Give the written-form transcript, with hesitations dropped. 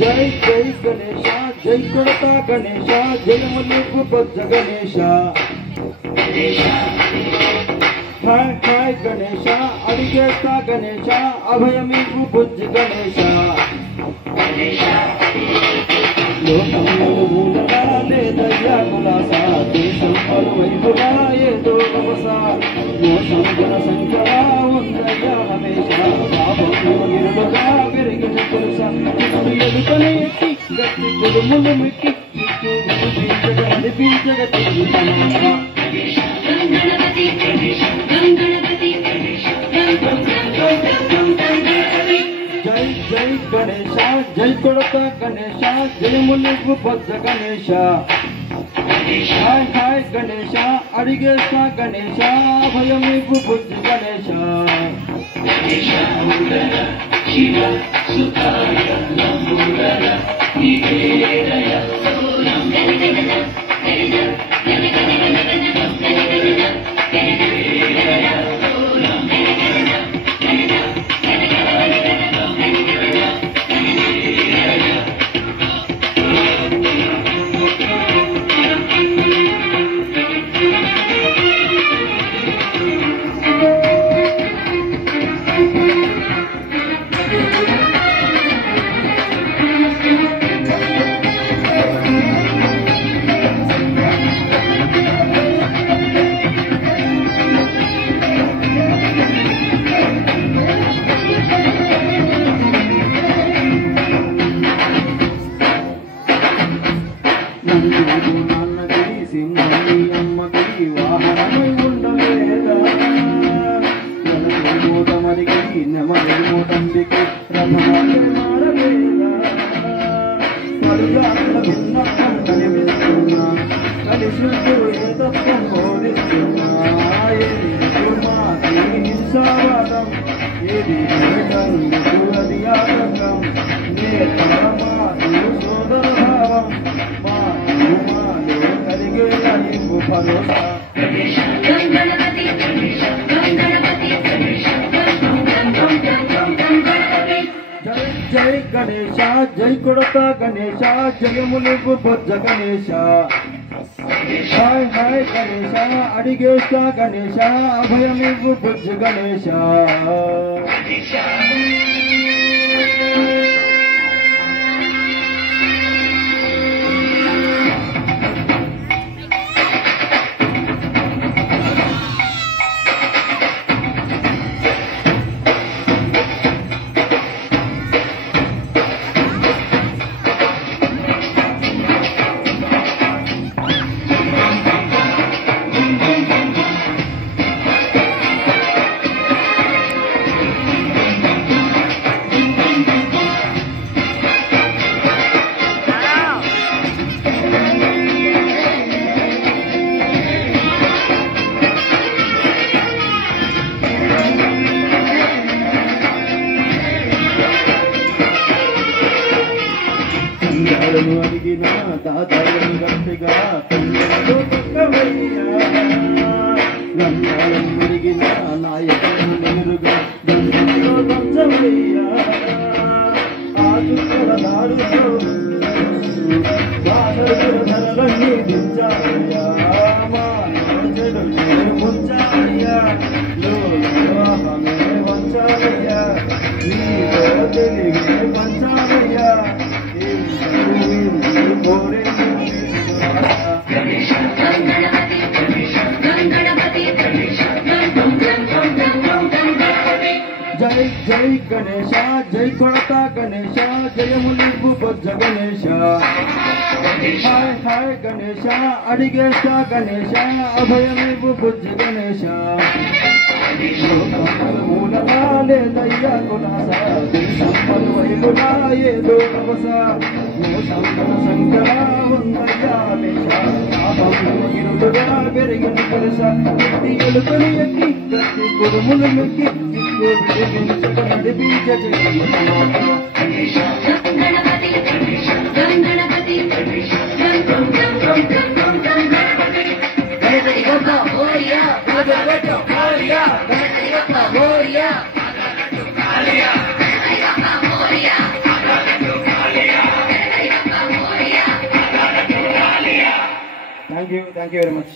జై జై గణేశ జై కొడతా గణేశ జయములకు బొజ్జ గణేశ హాయ్ హాయ్ గణేశ అడిగేస్తా గణేశ అభయమికు బుజ్జి గణేశ లోకంలో మూలగా లేదయ్యా కులాస దేశం పలువైపుగా ఏదో రవస మోసం జనసంఖ్యగా ఉందయ్యా రమేశ పాపంలో ఇరుడుగా పెరిగిన పురుష చిత్తు ఎదుకని ఎక్కి గట్టి కుడుములు మిక్కి చిత్తు నడిపించగ తిరుగుతున్నా జై జై గణేశ జై కొడతా గణేశ జయములకు బొజ్జ గణేశ హాయ్ హాయ్ గణేశ అడిగేస్తా గణేశ భయమికు బుజ్జి గణేశ శివ సుతాయ నంబురర నివేదయ నాన్నకి సింహి అమ్మకి వాహనమై ఉండలేదా మూటమరికి నెమలి మూటందికి రథమాలి మారలేదా పరుగాల భిన్న కనిపిస్తున్నా కలిసినట్టు ఏ తత్వం బోధిస్తున్నా ఏది మాది హింసావాదం ఏది అది ఆటంకం నేతమాది సోదర భావం జై గణేశ జై కొడతా గణేశ జయములకు బొజ్జ గణేశ హాయ్ హాయ్ గణేశ అడిగేస్తా గణేశ అభయమికు బుజ్జ గణేశ అడిగిన దాదాలను గట్టిగా కళ్ళతో పక్కవయ్యా గంగాలం విరిగిన నాయకులను నేరుగా దండంలో దంచవయ్యా ఆదుకుల దాడుతో బాధల ధరలన్నీ దించాలయ్యా చెడు ముంచాలయ్యా లోహమే వంచాలయ్యా నీతో తెలివి పంచాలయ్యా జై జై గణేశ జై కొడతా గణేశ జయములకు బొజ్జ గణేశ హాయ్ హాయ్ గణేశ అడిగేస్తా గణేశ అభయమికు బుజ్జ గణేశ మూలగా లేదయ్యా కులాస దేశం పలువైపుగా ఏదో రవస మోసం సంఖ్యగా ఉందయ్యా రమేశ పాపంలో ఇరుడుగా పెరిగిన పురుష ఎలుకని ఎక్కి గట్టి కుడుములు మెక్కి Moria. Thank you very much.